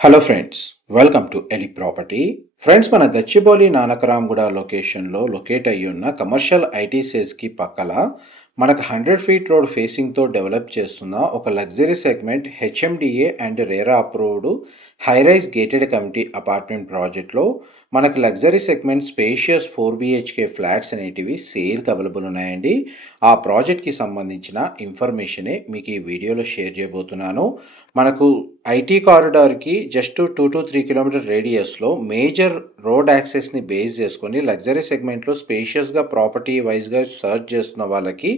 Hello friends, welcome to ఎలి property. Friends, మన గచ్చిబౌలి నానకరాంగూడ లొకేషన్లో లొకేట్ అయ్యి ఉన్న కమర్షియల్ ఐటీ సేల్స్కి పక్కల మనకు 100 ఫీట్ రోడ్ ఫేసింగ్తో డెవలప్ చేస్తున్న ఒక luxury segment HMDA and RERA approved high-rise gated committee apartment ప్రాజెక్ట్లో మనకు luxury segment spacious 4 BHK flats అనేటివి సేల్కి అవైలబుల్ ఉన్నాయండి. ఆ ప్రాజెక్ట్కి సంబంధించిన ఇన్ఫర్మేషనే మీకు ఈ వీడియోలో షేర్ చేయబోతున్నాను. మనకు ఐటీ కారిడార్కి జస్ట్ 2 to 3 కిలోమీటర్ రేడియస్లో మేజర్ రోడ్ యాక్సెస్ని బేస్ చేసుకొని లగ్జరీ సెగ్మెంట్లో స్పేషియస్గా ప్రాపర్టీ వైజ్గా సర్చ్ చేస్తున్న వాళ్ళకి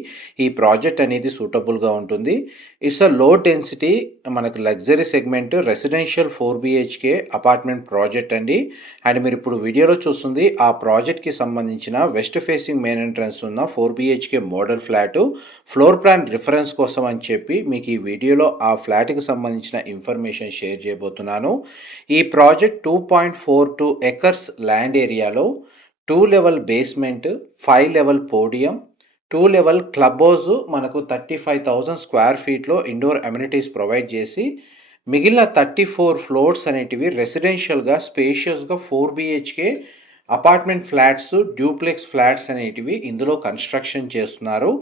ఈ ప్రాజెక్ట్ అనేది సూటబుల్గా ఉంటుంది. ఇట్స్ అ లో డెన్సిటీ మనకు luxury segment residential 4 BHK apartment project అండి. అండ్ మీరు ఇప్పుడు వీడియోలో చూస్తుంది ఆ ప్రాజెక్ట్కి సంబంధించిన వెస్ట్ ఫేసింగ్ మెయిన్ ఎంట్రన్స్ ఉన్న 4 BHK model flat floor plan reference కోసం అని చెప్పి మీకు ఈ వీడియోలో ఆ ఫ్లాట్కి సంబంధించిన ఇన్ఫర్మేషన్ షేర్ చేయబోతున్నాను. ఈ ప్రాజెక్ట్ 2.42 ఎకర్స్ ల్యాండ్ ఏరియాలో 2 level basement, 5 level podium, 2 level club house మనకు 35,000 స్క్వేర్ ఫీట్లో ఇండోర్ అమ్యూనిటీస్ ప్రొవైడ్ చేసి మిగిలిన 34 ఫ్లోర్స్ అనేటివి రెసిడెన్షియల్గా స్పేషియస్గా 4 BHK apartment flats, duplex flats అనేటివి ఇందులో కన్స్ట్రక్షన్ చేస్తున్నారు.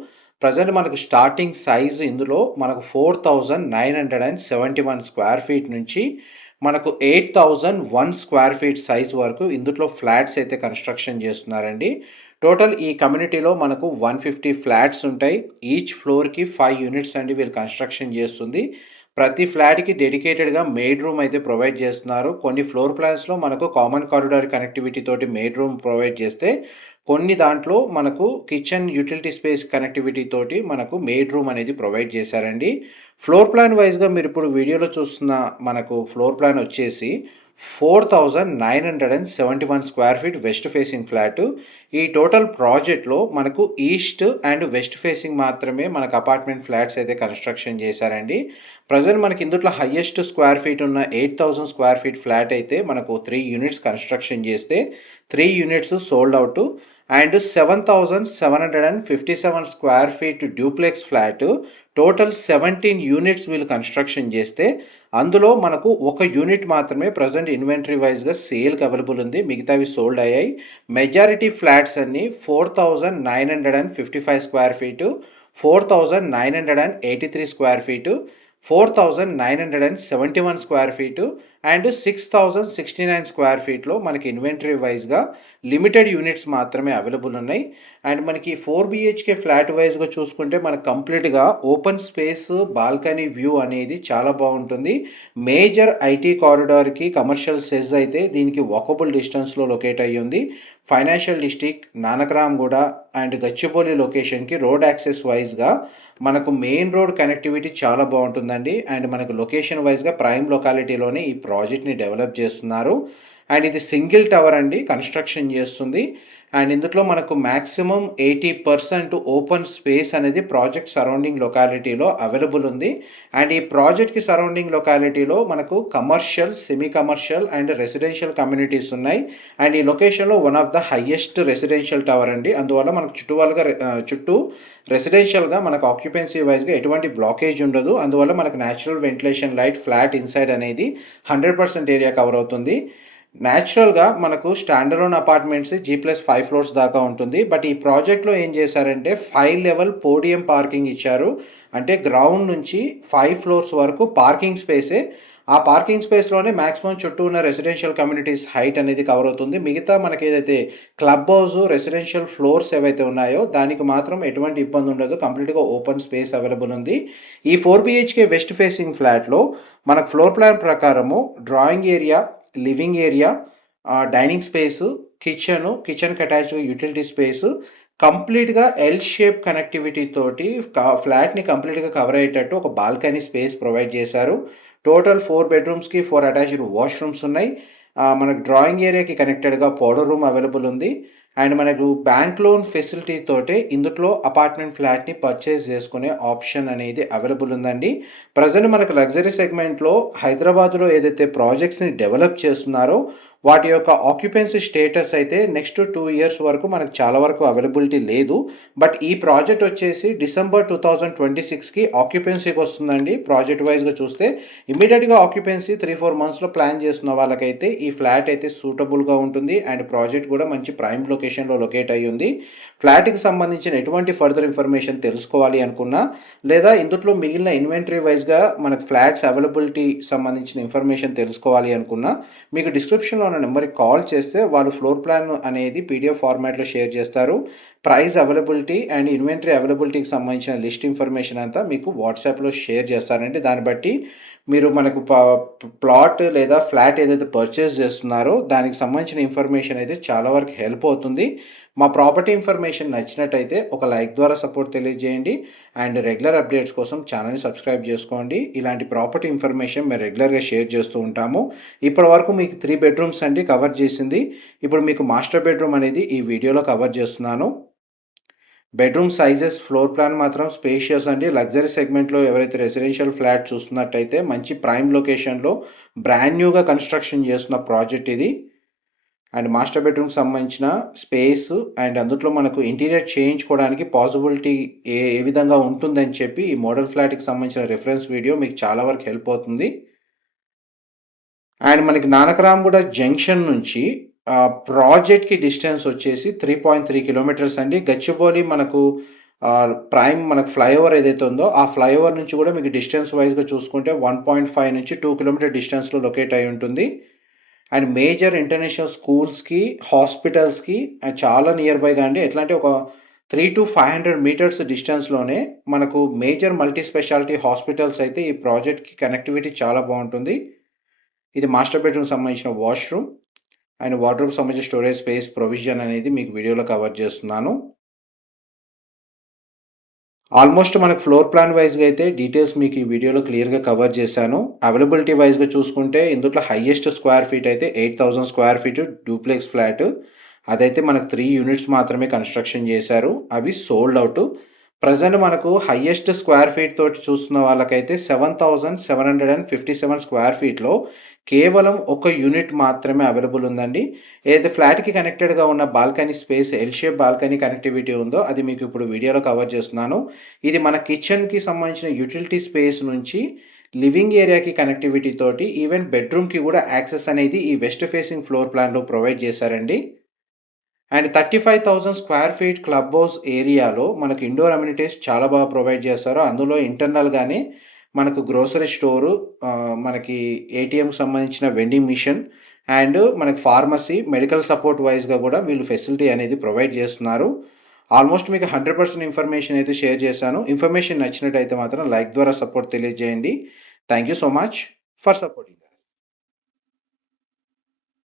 ప్రజెంట్ మనకు స్టార్టింగ్ సైజ్ ఇందులో మనకు 4,971 స్క్వేర్ ఫీట్ నుంచి మనకు 8,001 స్క్వేర్ ఫీట్ సైజ్ వరకు ఇందులో ఫ్లాట్స్ అయితే కన్స్ట్రక్షన్ చేస్తున్నారండి. టోటల్ ఈ కమ్యూనిటీలో మనకు 150 ఫ్లాట్స్ ఉంటాయి. ఈచ్ ఫ్లోర్కి 5 యూనిట్స్ అండి వీళ్ళు కన్స్ట్రక్షన్ చేస్తుంది. ప్రతి ఫ్లాట్కి డెడికేటెడ్గా మేడ్ రూమ్ అయితే ప్రొవైడ్ చేస్తున్నారు. కొన్ని ఫ్లోర్ ప్లాన్స్లో మనకు కామన్ కారిడార్ కనెక్టివిటీ తోటి మేడ్ రూమ్ ప్రొవైడ్ చేస్తే, కొన్ని దాంట్లో మనకు కిచెన్ యూటిలిటీ స్పేస్ కనెక్టివిటీ తోటి మనకు మేడ్ రూమ్ అనేది ప్రొవైడ్ చేశారండి. ఫ్లోర్ ప్లాన్ వైజ్గా మీరు ఇప్పుడు వీడియోలో చూస్తున్న మనకు ఫ్లోర్ ప్లాన్ వచ్చేసి 4,971 square feet west facing flat. ఈ టోటల్ ప్రాజెక్ట్లో మనకు ఈస్ట్ అండ్ వెస్ట్ ఫేసింగ్ మాత్రమే మనకు అపార్ట్మెంట్ ఫ్లాట్స్ అయితే కన్స్ట్రక్షన్ చేశారండి. ప్రజెంట్ మనకి ఇందులో హయ్యెస్ట్ స్క్వేర్ ఫీట్ ఉన్న 8,000 స్క్వేర్ ఫీట్ ఫ్లాట్ అయితే మనకు 3 యూనిట్స్ కన్స్ట్రక్షన్ చేస్తే 3 units sold out. And 7,757 square feet duplex flat total 17 units వీళ్ళు కన్స్ట్రక్షన్ చేస్తే అందులో మనకు ఒక యూనిట్ మాత్రమే ప్రజెంట్ ఇన్వెంటరీ వైజ్గా సేల్కి అవైలబుల్ ఉంది. మిగతావి సోల్డ్ అయ్యాయి. మెజారిటీ ఫ్లాట్స్ అన్ని 4,955 square feet, 4,983 square feet, 4,971 square feet and 6,069 square ఫీట్లో మనకి ఇన్వెంటరీ వైజ్గా లిమిటెడ్ యూనిట్స్ మాత్రమే అవైలబుల్ ఉన్నాయి. అండ్ మనకి 4 BHK ఫ్లాట్ వైజ్గా చూసుకుంటే మనకు కంప్లీట్గా ఓపెన్ స్పేస్, బాల్కనీ వ్యూ అనేది చాలా బాగుంటుంది. మేజర్ ఐటీ కారిడార్కి కమర్షియల్ సెజ్ అయితే దీనికి వాకబుల్ డిస్టెన్స్లో లొకేట్ అయ్యి ఉంది. Financial district, Nanakramguda and Gachibowli లొకేషన్కి రోడ్ యాక్సెస్ వైజ్గా మనకు మెయిన్ రోడ్ కనెక్టివిటీ చాలా బాగుంటుందండి. అండ్ మనకు లొకేషన్ వైజ్గా ప్రైమ్ లొకాలిటీలోనే ఈ ప్రాజెక్ట్ని డెవలప్ చేస్తున్నారు. అండ్ ఇది సింగిల్ టవర్ అండి కన్స్ట్రక్షన్ చేస్తుంది. అండ్ ఇందులో మనకు మ్యాక్సిమం 80% ఓపెన్ స్పేస్ అనేది ప్రాజెక్ట్ సరౌండింగ్ లొకాలిటీలో అవైలబుల్ ఉంది. అండ్ ఈ ప్రాజెక్ట్కి సరౌండింగ్ లొకాలిటీలో మనకు commercial, semi commercial and residential communities ఉన్నాయి. అండ్ ఈ లొకేషన్లో one of the highest residential tower అండి. అందువల్ల మనకు చుట్టూ రెసిడెన్షియల్గా మనకు ఆక్యుపెన్సీ వైజ్గా ఎటువంటి బ్లాకేజ్ ఉండదు. అందువల్ల మనకు natural ventilation, light, flat inside అనేది 100% ఏరియా కవర్ అవుతుంది. న్యాచురల్గా మనకు స్టాండర్లోన్ అపార్ట్మెంట్స్ G+5 ఫ్లోర్స్ దాకా ఉంటుంది. బట్ ఈ ప్రాజెక్ట్లో ఏం చేశారంటే 5 లెవెల్ పోడియం పార్కింగ్ ఇచ్చారు. అంటే గ్రౌండ్ నుంచి 5 ఫ్లోర్స్ వరకు పార్కింగ్ స్పేసే. ఆ పార్కింగ్ స్పేస్లోనే మ్యాక్సిమం చుట్టూ ఉన్న రెసిడెన్షియల్ కమ్యూనిటీస్ హైట్ అనేది కవర్ అవుతుంది. మిగతా మనకి ఏదైతే క్లబ్ హౌస్, రెసిడెన్షియల్ ఫ్లోర్స్ ఏవైతే ఉన్నాయో దానికి మాత్రం ఎటువంటి ఇబ్బంది ఉండదు. కంప్లీట్గా ఓపెన్ స్పేస్ అవైలబుల్ ఉంది. ఈ 4 BHK వెస్ట్ ఫేసింగ్ ఫ్లాట్లో మనకు ఫ్లోర్ ప్లాన్ ప్రకారము drawing area, living area, dining space, కిచెన్కి అటాచ్డ్గా యూటిలిటీ స్పేసు, కంప్లీట్గా ఎల్ షేప్ కనెక్టివిటీ తోటి ఫ్లాట్ని కంప్లీట్గా కవర్ అయ్యేటట్టు ఒక బాల్కనీ స్పేస్ ప్రొవైడ్ చేశారు. టోటల్ 4 బెడ్రూమ్స్కి 4 అటాచ్డ్ వాష్రూమ్స్ ఉన్నాయి. మనకు డ్రాయింగ్ ఏరియాకి కనెక్టెడ్గా పౌడర్ రూమ్ అవైలబుల్ ఉంది. అండ్ మనకు బ్యాంక్ లోన్ ఫెసిలిటీ తోటే ఇందులో అపార్ట్మెంట్ ఫ్లాట్ని పర్చేస్ చేసుకునే ఆప్షన్ అనేది అవైలబుల్ ఉందండి. ప్రజెంట్ మనకు లగ్జరీ సెగ్మెంట్లో హైదరాబాద్లో ఏదైతే ప్రాజెక్ట్స్ని డెవలప్ చేస్తున్నారో వాటి యొక్క ఆక్యుపెన్సీ స్టేటస్ అయితే నెక్స్ట్ 2 ఇయర్స్ వరకు మనకు చాలా వరకు అవైలబిలిటీ లేదు. బట్ ఈ ప్రాజెక్ట్ వచ్చేసి డిసెంబర్ 2026కి ఆక్యుపెన్సీకి వస్తుందండి. ప్రాజెక్ట్ వైజ్గా చూస్తే ఇమీడియట్గా ఆక్యుపెన్సీ 3-4 మంత్స్లో ప్లాన్ చేస్తున్న వాళ్ళకైతే ఈ ఫ్లాట్ అయితే సూటబుల్గా ఉంటుంది. అండ్ ప్రాజెక్ట్ కూడా మంచి ప్రైమ్ లొకేషన్లో లొకేట్ అయ్యి ఉంది. ఫ్లాట్కి సంబంధించిన ఎటువంటి ఫర్దర్ ఇన్ఫర్మేషన్ తెలుసుకోవాలి అనుకున్నా, లేదా ఇందులో మిగిలిన ఇన్వెంటరీ వైజ్గా మనకు ఫ్లాట్స్ అవైలబిలిటీ సంబంధించిన ఇన్ఫర్మేషన్ తెలుసుకోవాలి అనుకున్నా, మీకు డిస్క్రిప్షన్లో ఉన్న నెంబర్కి కాల్ చేస్తే వాళ్ళు ఫ్లోర్ ప్లాన్ అనేది పీడిఎఫ్ ఫార్మాట్లో షేర్ చేస్తారు. ప్రైస్ అవైలబిలిటీ అండ్ ఇన్వెంటరీ అవైలబిలిటీకి సంబంధించిన లిస్ట్ ఇన్ఫర్మేషన్ అంతా మీకు వాట్సాప్లో షేర్ చేస్తారండి. దాన్ని బట్టి మీరు మనకు ప్లాట్ లేదా ఫ్లాట్ ఏదైతే పర్చేస్ చేస్తున్నారో దానికి సంబంధించిన ఇన్ఫర్మేషన్ అయితే చాలా వరకు హెల్ప్ అవుతుంది. మా ప్రాపర్టీ ఇన్ఫర్మేషన్ నచ్చినట్టయితే ఒక లైక్ ద్వారా సపోర్ట్ తెలియజేయండి. అండ్ రెగ్యులర్ అప్డేట్స్ కోసం ఛానల్ని సబ్స్క్రైబ్ చేసుకోండి. ఇలాంటి ప్రాపర్టీ ఇన్ఫర్మేషన్ మేము రెగ్యులర్గా షేర్ చేస్తూ ఉంటాము. ఇప్పటి వరకు మీకు 3 బెడ్రూమ్స్ అండి కవర్ చేసింది. ఇప్పుడు మీకు మాస్టర్ బెడ్రూమ్ అనేది ఈ వీడియోలో కవర్ చేస్తున్నాను. బెడ్రూమ్ సైజెస్, ఫ్లోర్ ప్లాన్ మాత్రం స్పేషియస్ అండి. లగ్జరీ సెగ్మెంట్లో ఎవరైతే రెసిడెన్షియల్ ఫ్లాట్ చూస్తున్నట్టయితే మంచి ప్రైమ్ లొకేషన్లో బ్రాండ్ న్యూగా కన్స్ట్రక్షన్ చేస్తున్న ప్రాజెక్ట్ ఇది. అండ్ మాస్టర్ బెడ్రూమ్ సంబంధించిన స్పేస్ అండ్ అందులో మనకు ఇంటీరియర్ చేయించుకోవడానికి పాసిబిలిటీ ఏ ఏ విధంగా ఉంటుందని చెప్పి ఈ మోడల్ ఫ్లాట్కి సంబంధించిన రిఫరెన్స్ వీడియో మీకు చాలా వరకు హెల్ప్ అవుతుంది. అండ్ మనకి నానకరామ్గూడ జంక్షన్ నుంచి ప్రాజెక్ట్కి డిస్టెన్స్ వచ్చేసి 3.3 కిలోమీటర్స్ అండి. గచ్చిబౌలి మనకు ప్రైమ్ మనకు ఫ్లైఓవర్ ఏదైతే ఉందో ఆ ఫ్లైఓవర్ నుంచి కూడా మీకు డిస్టెన్స్ వైజ్గా చూసుకుంటే 1.5 నుంచి 2 కిలోమీటర్ డిస్టెన్స్లో లొకేట్ అయి ఉంటుంది. అండ్ మేజర్ ఇంటర్నేషనల్ స్కూల్స్కి, హాస్పిటల్స్కి అండ్ చాలా నియర్ బైగా అండి. ఎట్లా అంటే ఒక 300 to 500 మీటర్స్ డిస్టెన్స్లోనే మనకు మేజర్ మల్టీ స్పెషాలిటీ హాస్పిటల్స్ అయితే ఈ ప్రాజెక్ట్కి కనెక్టివిటీ చాలా బాగుంటుంది. ఇది మాస్టర్ బెడ్రూమ్ సంబంధించిన వాష్రూమ్ అండ్ వార్డ్రోబ్ సంబంధించిన స్టోరేజ్ స్పేస్ ప్రొవిజన్ అనేది మీకు వీడియోలో కవర్ చేస్తున్నాను. ఆల్మోస్ట్ మనకు ఫ్లోర్ ప్లాన్ వైజ్గా అయితే డీటెయిల్స్ మీకు ఈ వీడియోలో క్లియర్గా కవర్ చేశాను. అవైలబిలిటీ వైజ్గా చూసుకుంటే ఇందులో హైయెస్ట్ స్క్వేర్ ఫీట్ అయితే 8,000 స్క్వేర్ ఫీట్ డూప్లెక్స్ ఫ్లాట్. అదైతే మనకు 3 యూనిట్స్ మాత్రమే కన్స్ట్రక్షన్ చేశారు. అవి సోల్డ్ అవుట్. ప్రజెంట్ మనకు హైయెస్ట్ స్క్వేర్ ఫీట్ తోటి చూస్తున్న వాళ్ళకైతే 7,757 స్క్వేర్ ఫీట్లో కేవలం ఒక యూనిట్ మాత్రమే అవైలబుల్ ఉందండి. ఏదైతే ఫ్లాట్కి కనెక్టెడ్గా ఉన్న balcony space, L shape balcony connectivity ఉందో అది మీకు ఇప్పుడు వీడియోలో కవర్ చేస్తున్నాను. ఇది మన కిచెన్కి సంబంధించిన యూటిలిటీ స్పేస్ నుంచి లివింగ్ ఏరియాకి కనెక్టివిటీ తోటి ఈవెన్ బెడ్రూమ్కి కూడా యాక్సెస్ అనేది ఈ వెస్ట్ ఫేసింగ్ ఫ్లోర్ ప్లాన్లో ప్రొవైడ్ చేశారండి. And 35,000 square feet club house ఏరియాలో మనకు ఇండోర్ అమ్యూనిటీస్ చాలా బాగా ప్రొవైడ్ చేస్తారు. అందులో ఇంటర్నల్గానే మనకు గ్రోసరీ స్టోరు, మనకి ఏటీఎంకి సంబంధించిన వెండింగ్ మిషన్ అండ్ మనకి ఫార్మసీ, మెడికల్ సపోర్ట్ వైజ్గా కూడా వీళ్ళు ఫెసిలిటీ అనేది ప్రొవైడ్ చేస్తున్నారు. ఆల్మోస్ట్ మీకు 100% ఇన్ఫర్మేషన్ అయితే షేర్ చేశాను. ఇన్ఫర్మేషన్ నచ్చినట్టయితే మాత్రం లైక్ ద్వారా సపోర్ట్ తెలియజేయండి. Thank you so much for supporting.